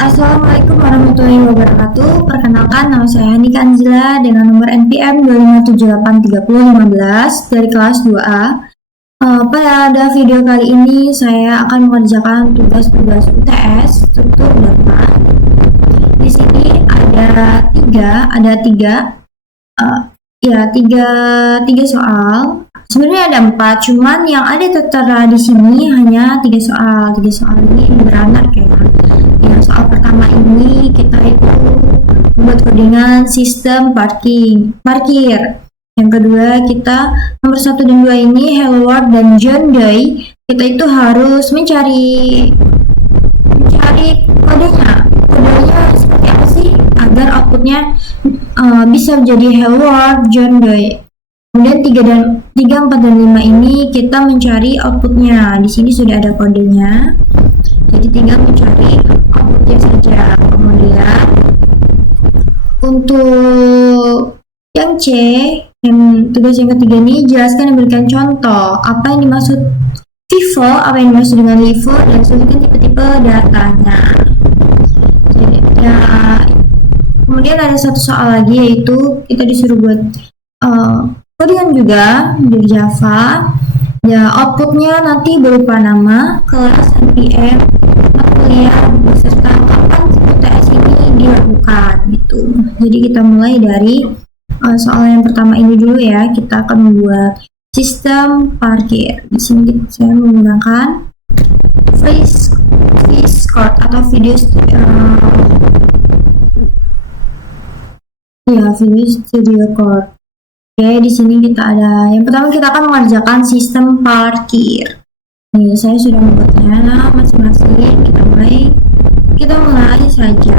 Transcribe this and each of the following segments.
Assalamualaikum warahmatullahi wabarakatuh. Perkenalkan, nama saya Handika Anzila dengan nomor NPM 257833015 dari kelas 2A. Pada video kali ini saya akan mengerjakan tugas-tugas UTS struktur 8. Di sini ada tiga soal. Sebenarnya ada 4, cuman yang ada tertera di sini hanya 3 soal. 3 soal ini beranak ya. Yang soal pertama ini kita itu membuat codingan sistem parkir. Yang kedua kita nomor 1 dan 2 ini Hello World dan John Doe. Kita itu harus mencari kodenya. Kodenya seperti apa sih agar outputnya bisa menjadi Hello World, John Doe. Kemudian 3, 4, dan 5 ini kita mencari outputnya. Di sini sudah ada kodenya. Jadi tinggal mencari outputnya saja. Kemudian untuk yang C, tugas yang ketiga ini jelaskan dan berikan contoh apa yang dimaksud FIFO, apa yang dimaksud dengan LIFO, dan sebutkan tipe-tipe datanya. Jadi, kemudian ada satu soal lagi, yaitu kita disuruh buat codingan juga di Java. Ya, outputnya nanti berupa nama, kelas, NPM, kuliah, beserta kapan UTS ini dilakukan gitu. Jadi kita mulai dari soal yang pertama ini dulu ya. Kita akan membuat sistem parkir. Di sini saya menggunakan VSCode atau video studio code. Oke, di sini kita ada yang pertama, kita akan mengerjakan sistem parkir. Nih, saya sudah membuatnya masing-masing. Kita mulai saja.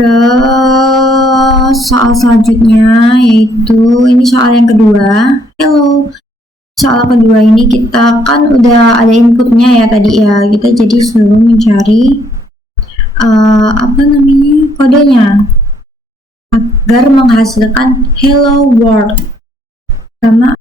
Ke soal selanjutnya, yaitu ini soal yang kedua. Hello. Soal kedua ini kita kan udah ada inputnya ya tadi ya. Kita jadi suruh mencari kodenya agar menghasilkan hello world. Sama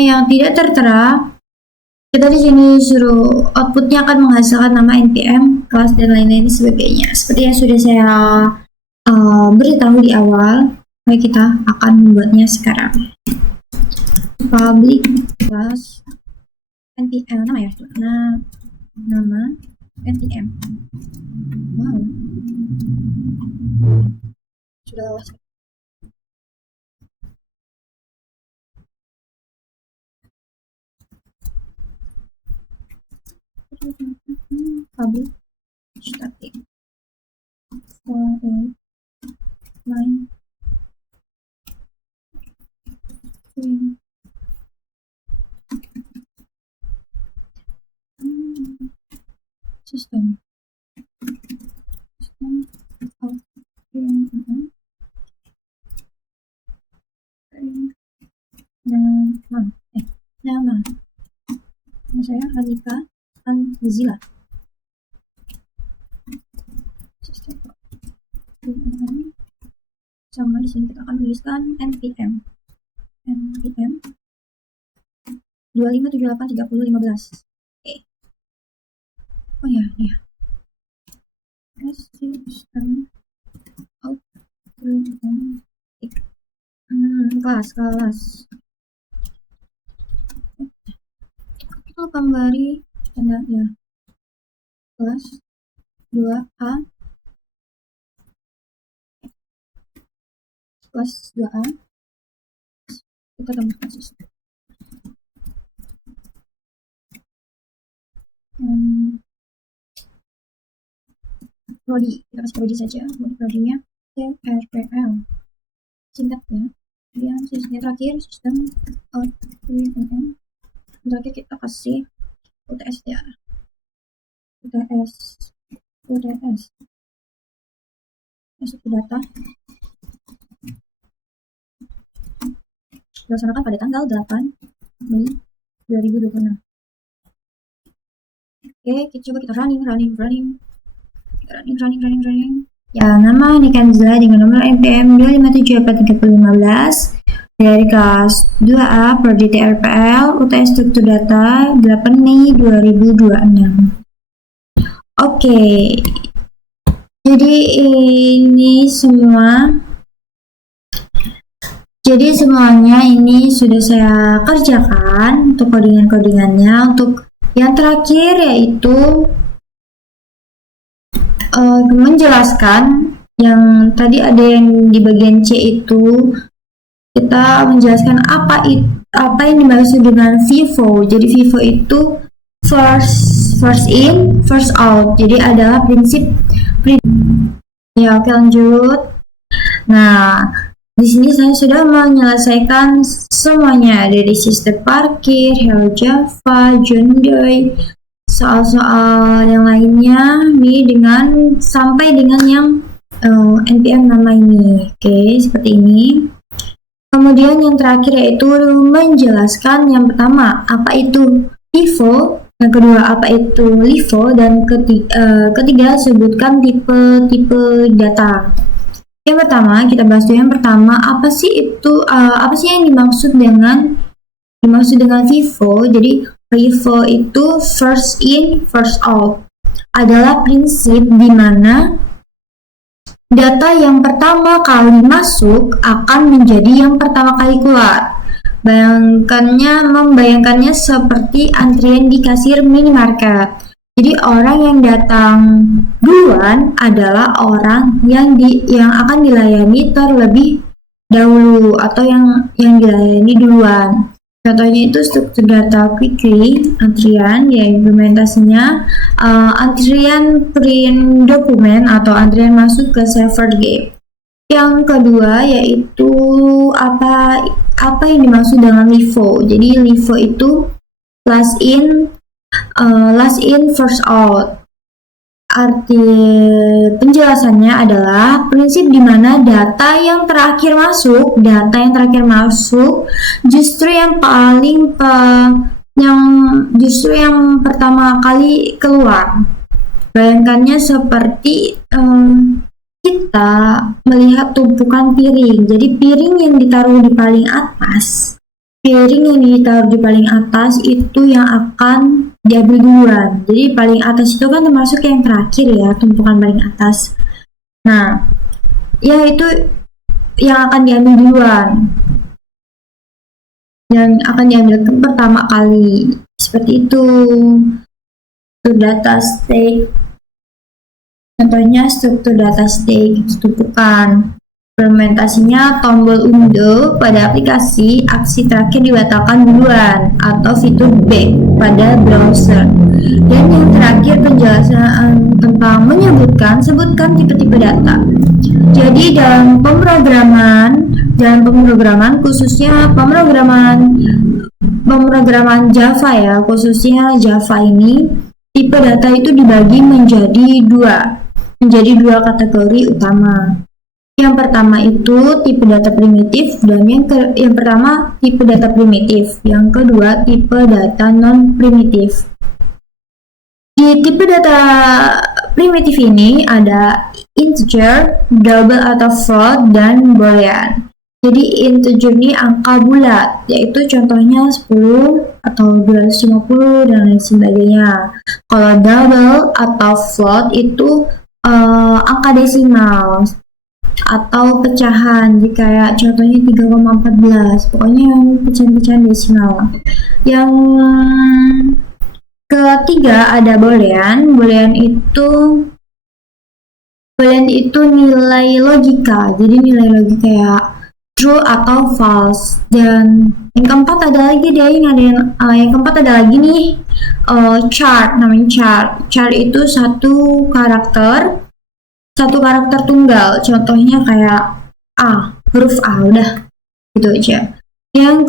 yang tidak tertera, kita di sini suruh outputnya akan menghasilkan nama npm, kelas dan lain-lain sebagainya. Seperti yang sudah saya beritahu di awal, mari kita akan membuatnya sekarang. Public class npm, nama ya, nama npm. Wow, sudah lawas. Public static void line string system out nama saya Halika Anzila. Sama di sini kita akan tuliskan npm 25783015. Oke. Oh ya, system out kelas kita kembali tanda ya, kelas 2A kelas 2A kita tambahkan sistem prodi, kita kasih prodi saja, prodinya TRPL singkatnya. Kemudian sistemnya terakhir sistem out terakhir kita kasih UTS ya, UTS masuk ke data dilaksanakan pada tanggal 8 Mei 2026. Oke, coba kita running. Ya, nama Nikanzila dengan nomor npm 2574315 dari kelas 2A prodi TRPL UTS struktur data 8 Mei 2026. Oke, jadi semuanya ini sudah saya kerjakan untuk codingannya. Untuk yang terakhir yaitu menjelaskan yang tadi ada yang di bagian C itu, kita menjelaskan apa yang dimaksud dengan FIFO. Jadi FIFO itu first in, first out. Jadi adalah prinsip. Ya, oke lanjut. Nah, di sini saya sudah menyelesaikan semuanya dari sistem parkir, Hello Java, John Doe, soal-soal yang lainnya nih sampai dengan yang npm nama ini. Oke, seperti ini. Kemudian yang terakhir yaitu menjelaskan yang pertama apa itu FIFO, yang kedua apa itu LIFO, dan ketiga sebutkan tipe data. Yang pertama kita bahas dulu. Yang pertama apa sih yang dimaksud dengan FIFO. Jadi FIFO itu first in, first out, adalah prinsip di mana data yang pertama kali masuk akan menjadi yang pertama kali keluar. Membayangkannya seperti antrian di kasir minimarket. Jadi orang yang datang duluan adalah orang yang akan dilayani terlebih dahulu atau yang dilayani duluan. Contohnya itu struktur data quickly, antrian, ya implementasinya antrian print dokumen atau antrian masuk ke server game. Yang kedua yaitu apa yang dimaksud dengan LIFO. Jadi LIFO itu last in, first out. Arti penjelasannya adalah prinsip di mana data yang terakhir masuk justru yang pertama kali keluar. Bayangkannya seperti kita melihat tumpukan piring. Jadi piring yang ditaruh di paling atas piring yang ditaruh di paling atas itu yang akan diambil duluan. Jadi paling atas itu kan termasuk yang terakhir ya, tumpukan paling atas. Nah, ya itu yang akan diambil duluan, yang akan diambil pertama kali, seperti itu. Struktur data state, contohnya struktur data state tumpukan. Implementasinya tombol undo pada aplikasi, aksi terakhir dibatalkan duluan atau fitur back pada browser. Dan yang terakhir penjelasan tentang sebutkan tipe-tipe data. Jadi dalam pemrograman khususnya pemrograman Java ya, khususnya Java ini, tipe data itu dibagi menjadi dua kategori utama. Yang pertama itu tipe data primitif, dan yang pertama tipe data primitif, yang kedua tipe data non primitif. Di tipe data primitif ini ada integer, double atau float, dan boolean. Jadi integer ini angka bulat, yaitu contohnya 10 atau 250 dan lain sebagainya. Kalau double atau float itu angka desimal atau pecahan, jadi kayak contohnya 3,14, pokoknya yang pecahan-pecahan desimal. Yang ketiga ada boolean. Boolean itu nilai logika, jadi nilai logika kayak true atau false. Dan yang keempat ada lagi nih chart, namanya chart. Chart itu satu karakter tunggal, contohnya kayak huruf A, udah gitu aja. Yang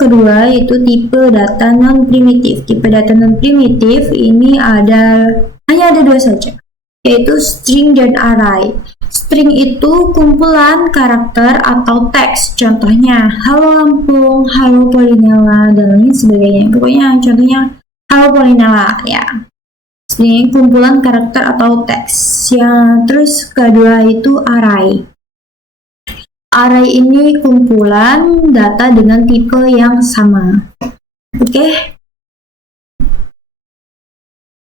kedua itu tipe data non primitif. Tipe data non primitif ini hanya ada dua saja, yaitu string dan array. String itu kumpulan karakter atau teks, contohnya halo Lampung, halo Polinella, dan lain sebagainya. Pokoknya contohnya halo Polinella ya. String kumpulan karakter atau teks. Terus kedua itu array. Array ini kumpulan data dengan tipe yang sama. Oke.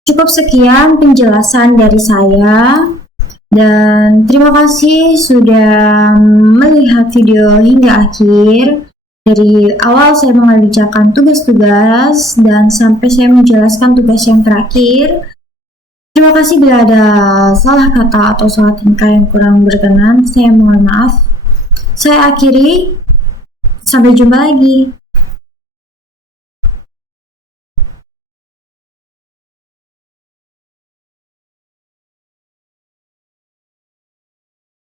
Cukup sekian penjelasan dari saya. Dan terima kasih sudah melihat video hingga akhir. Dari awal saya mengerjakan tugas-tugas dan sampai saya menjelaskan tugas yang terakhir. Terima kasih bila ada salah kata atau salah tingkah yang kurang berkenan. Saya mohon maaf. Saya akhiri. Sampai jumpa lagi.